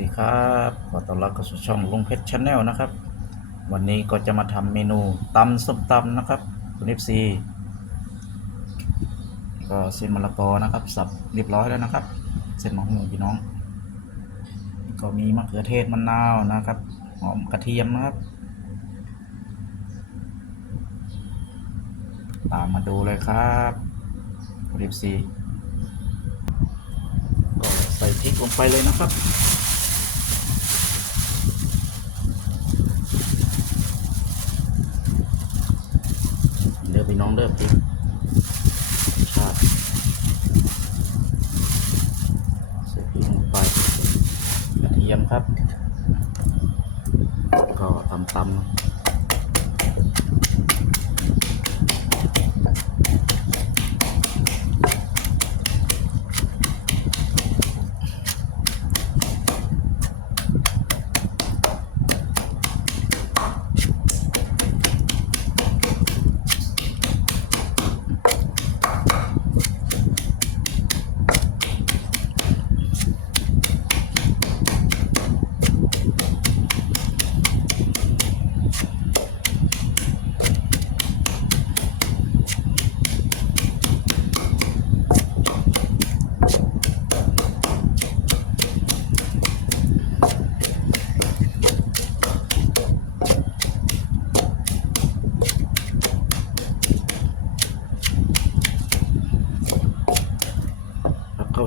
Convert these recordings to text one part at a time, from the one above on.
ดีครับขอต้อนรับเข้าสู่ช่องลุงเพชรชาแนลนะครับ วันนี้ก็จะมาทำเมนูตำส้มตำนะครับคุณเอฟซีก็เส้นมะละกอนะครับ สับเรียบร้อยแล้วนะครับ เส้นมะฮุ่งพี่น้อง ก็มีมะเขือเทศมะนาวนะครับหอมกระเทียมนะครับ ตามมาดูเลยครับคุณเอฟซีก็ใส่พริกลงไปเลยนะครับ เด้อพี่น้องเด้อพริกชาติเสร็จลงไปกระเทียมครับ ก็ตำตำ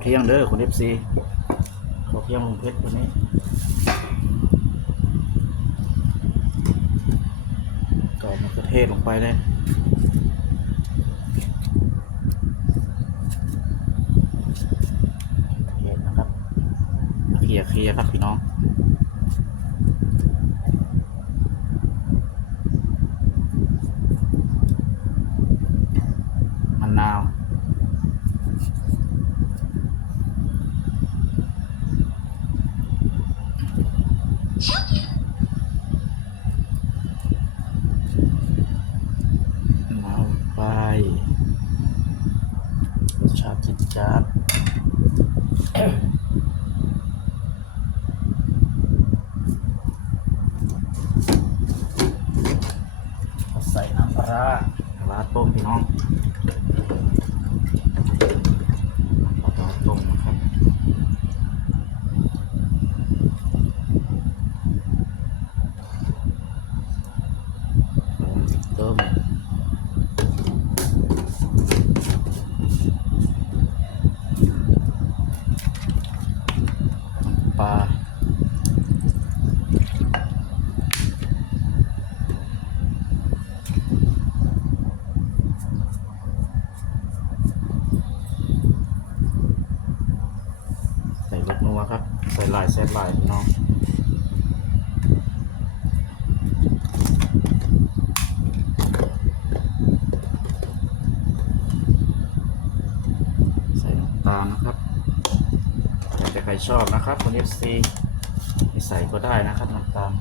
เที่ยงเด้อคุณเอฟซีข้าวเที่ยงลุงเพชรวันนี้ต่อมะเขือเทศลงไปเลยเทศนะครับเคลียร์เคลียร์ครับพี่น้อง มะนาว มาไปรส ชัดใส่น้ำปลาร้าปลาต้มพี่น้องปลาร้าต้มนะครับต้ม ปลาใส่ลูกนัว ครับใส่ลายแซ่บลายพี่น้องใส่น้ำตาลนะครับแล้วแต่ใครชอบนะครับคน FC ไม่ใส่ก็ได้นะครับน้ำตาล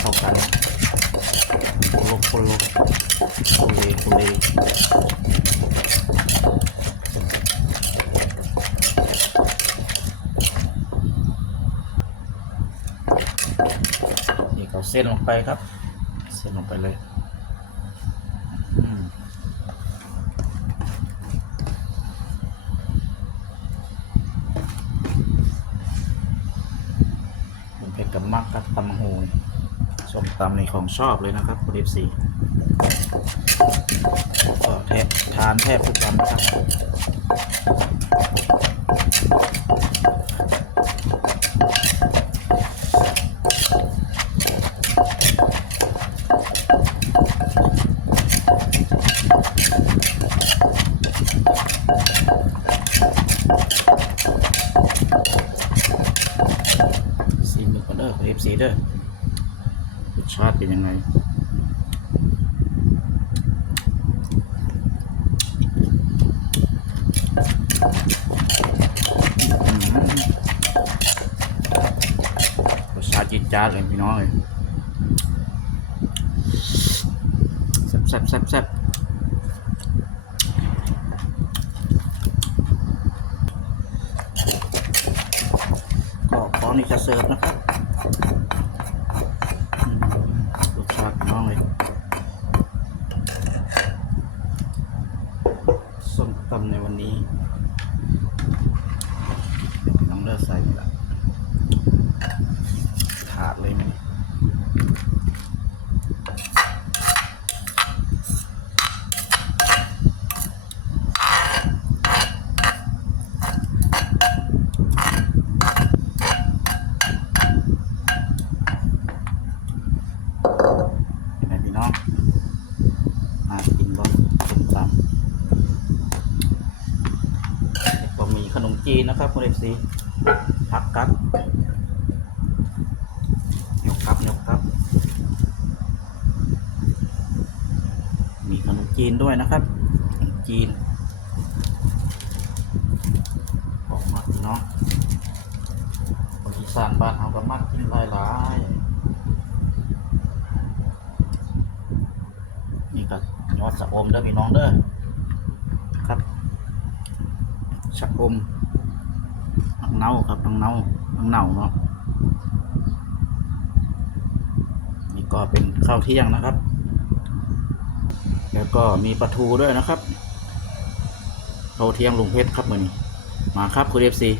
เข้ากัน คโลโคโลโคเลโคเลนี่เอาเส้นลงไปครับ เส้นลงไปเลยเผ็ดกับมากครับตำหูน ส้มตำในของชอบเลยนะครับคุณเอฟซีก็แทบทานแทบทุกวันนะครับซีมือกันเด้อคุณเอฟซีเด้อรส ชาติเป็นยังไงรสชาจีตจ้าเลยพี่น้องเลยแซ่บแซ่บแซ่บแซ่บก็พร้อมที่จะเสิร์ฟนะครับ ครับคุณเอฟซีผักครับยกครับยกครับ มีขนมจีนด้วยนะครับขนมจีนออกมาพี่น้องคนอีสานบ้านเราก็มักกินหลายๆนี่ก็ยอดสะอมเด้อพี่น้องเด้อครับชะอม อังเน่าครับอังเน่าอังเน่าเนาะนี่ก็เป็นข้าวเที่ยงนะครับ แล้วก็มีปลาทูด้วยนะครับข้าวเที่ยงลุงเพชรครับมือนี้มาครับคุณเอฟซี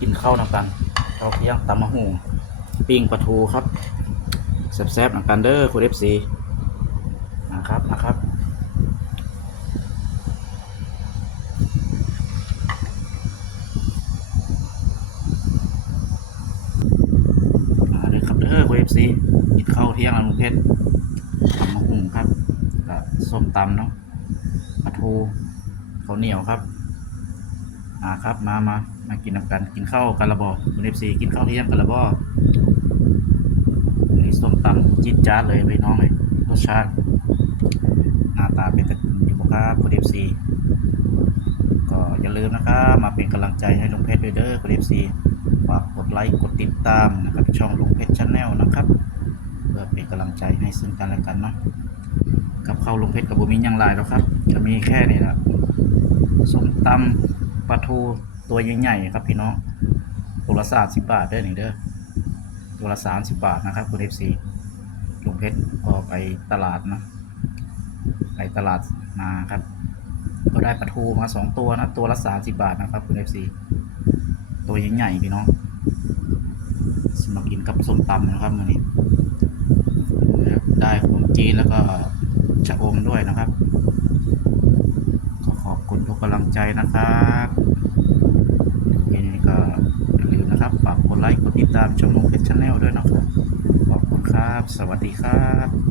กินข้าวนำกันข้าวเที่ยงตำมะฮูปิ้งปลาทูครับแซ่บๆนำกันเด้อคุณเอฟซีนะครับนะครับมาเลยครับเด้อคุณเอฟซีกินข้าวเที่ยงแล้วลุงเพชรตำมะฮุ่งครับกับส้มตำเนาะปลาทูข้าวเหนียวครับมาครับมามามากินน้ำกันกินข้าวกันละบอคุณเอฟซีกินข้าวเที่ยงกันละบอนี่ส้มตำจี๊ดจ๊าเลยไปน้องเลยรสชาติหน้าตาเป็นตะกินอยู่บ่ครับคุณเอฟซีก็อย่าลืมนะครับมาเป็นกำลังใจให้ลุงเพชรด้วยเด้อคุณเอฟซีฝากกดไลค์กดติดตามนะครับช่องลุงเพชรชาแนลนะครับ พื่อเป็นกำลังใจให้ซึ่งกันและกันเนาะกับข้าวลงเพชรกับบุมินยังลายแล้วครับจะมีแค่นี้แหละส้มตำปลาทูตัวใหญ่ๆครับพี่น้องตัวละสามสิบบาทเด้อหนึ่งเด้อตัวละสามสิบบาทนะครับคุณเอฟซีลงเพชรก็ไปตลาดนะไปตลาดมาครับก็ได้ปลาทูมาสองตัวนะตัวละสามสิบบาทนะครับคุณเอฟซีตัวใหญ่ๆพี่น้องสมากินกับส้มตำนะครับวันนี้ ได้ขนมจีนแล้วก็ชะอมด้วยนะครับก็ขอบคุณทุกกำลังใจนะครับยังไงก็อย่าลืมนะครับฝากกดไลค์กดติดตามช่องลงเพจชาแนลด้วยนะครับขอบคุณครับ สวัสดีครับ